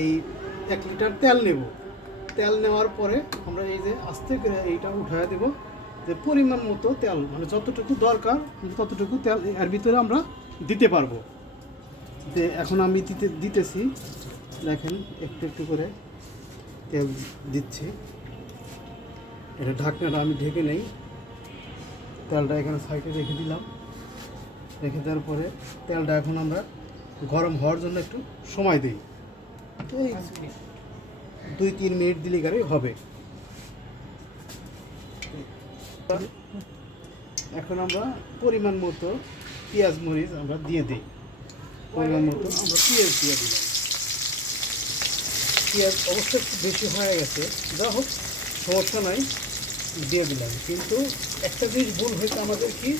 এই 1 লিটার তেল নেব। তেল নেওয়ার পরে আমরা এই যে আস্তে করে এইটা উঠায় দেব, যে পরিমাণ মতো তেল মানে যতটুকু দরকার ততটুকু তেল এর ভিতরে আমরা দিতে পারবো। যে এখন আমি দিতেছি, দেখেন একটু একটু করে তেল দিচ্ছি। এটা ঢাকনাটা আমি ঢেকে নেই, তেলটা এখানে সাইডে রেখে দিলাম। রেখে দেওয়ার পরে তেলটা এখন আমরা গরম হওয়ার জন্য একটু সময় দিই, এই 2-3 মিনিট দিলে গাড়ি হবে। এখন আমরা পরিমাণ মতো পেঁয়াজ মরিচ আমরা দিয়ে দিই। পরিমাণ মতো আমরা পেঁয়াজ দিয়ে দিলাম। পেঁয়াজ অবশ্যই একটু বেশি হয়ে গেছে, যা হোক সমস্যা নাই, দিয়ে দিলাম। কিন্তু একটা জিনিস ভুল হয়েছে আমাদের, কি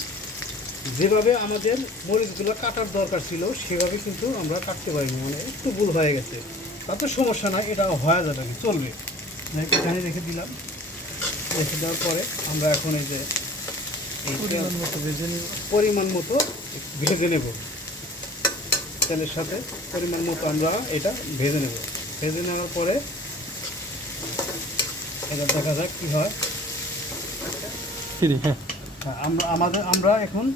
যেভাবে আমাদের মরিচগুলো কাটার দরকার ছিল সেভাবে কিন্তু আমরা কাটতে পারিনি, মানে একটু ভুল হয়ে গেছে। তাতে সমস্যা নাই, এটা হয়ে যাবে, চলবে। এখানে রেখে দিলাম। রেখে দেওয়ার পরে আমরা এখন এই যে পরিমাণ মতো ভেজে নেব, তেলের সাথে পরিমাণ মতো আমরা এটা ভেজে নেব। ভেজে নেওয়ার পরে এটা দেখা যাক কী হয়। আমরা এখন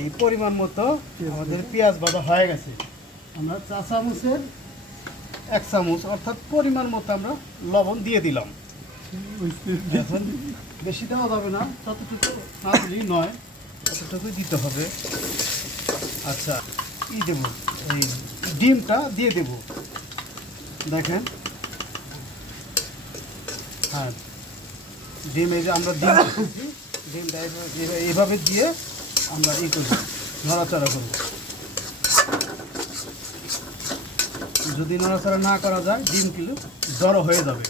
এই পরিমাণ মতো আমাদের পেঁয়াজ ভাজা হয়ে গেছে। আমরা 4 চামচের 1 চামচ অর্থাৎ পরিমাণ মতো আমরা লবণ দিয়ে দিলাম। এখন বেশি দেওয়া যাবে না, ততটুকু না দিলেই নয়, ততটুকুই দিতে হবে। আচ্ছা, দেব এই ডিমটা দিয়ে দেব, দেখেন। হ্যাঁ, ডিম এই যে আমরা ডিমটা এইভাবে দিয়ে আমরা করব, নড়াচড়া করব। যদি নড়াচড়া না করা যায় ডিম কিন্তু জড়ো হয়ে যাবে।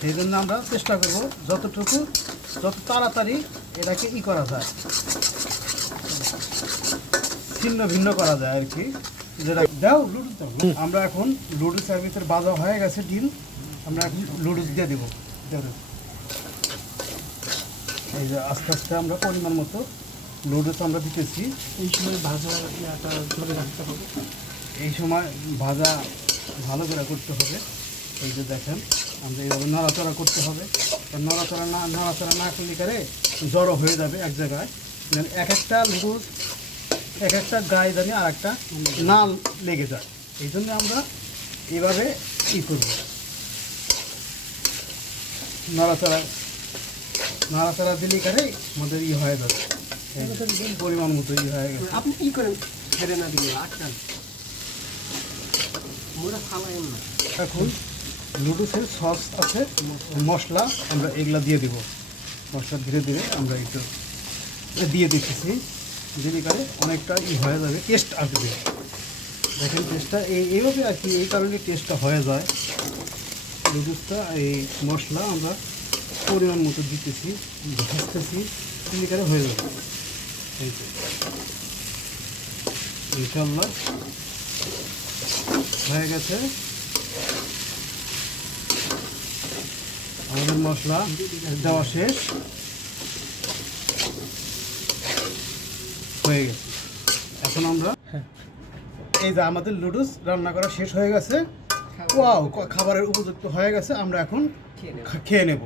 সেই জন্য আমরা চেষ্টা করব যত তাড়াতাড়ি এটাকে করা যায়, ছিন্ন ভিন্ন করা যায় আর কি। যেটা দাও লুডুস দাও। আমরা এখন লুডুসের ভিতরে ভাজা হয়ে গেছে ডিম, আমরা এখন লুডুস দিয়ে দেবো। এই যে আস্তে আস্তে আমরা পরিমাণ মতো লুডুস আমরা দিতেছি। এই সময় ভাজা আটা ধরে রাখতে হবে, এই সময় ভাজা ভালো করে করতে হবে। এই যে দেখেন, আমরা এইভাবে নড়াচড়া করতে হবে। নড়াচড়া না করলে করে জড়ো হয়ে যাবে এক জায়গায়। এক একটা লুডুস এক একটা গায়ে জানি আর একটা না লেগে যায়। এই জন্য আমরা এভাবে করব, নড়াচড়া দিলে করে আমাদের হয়ে যাবে। পরিমাণ মতো হয়ে গেছে। আপনি করেন ছেড়ে না দিলে আটকান না। এখন লুডুসের সস আছে, মশলা আমরা এগুলা দিয়ে দিব। মশলা ধীরে ধীরে আমরা একটু দিয়ে দিতেছি, দিলে করে অনেকটা হয়ে যাবে, টেস্ট আসবে। দেখেন টেস্টটা এইভাবে আর কি, এই কারণে টেস্টটা হয়ে যায়। লুডুসটা এই মশলা আমরা পরিমাণ মতো দিতেছি, ভাজতেছি, দিলে করে হয়ে যাবে। এই তো ইনশাল্লাহ হয়ে গেছে আমাদের মশলা দেওয়া শেষ হয়ে গেছে। এখন আমরা এই যে আমাদের লুডুস রান্না করা শেষ হয়ে গেছে, ওয়াও, খাবারের উপযুক্ত হয়ে গেছে। আমরা এখন খেয়ে নেব।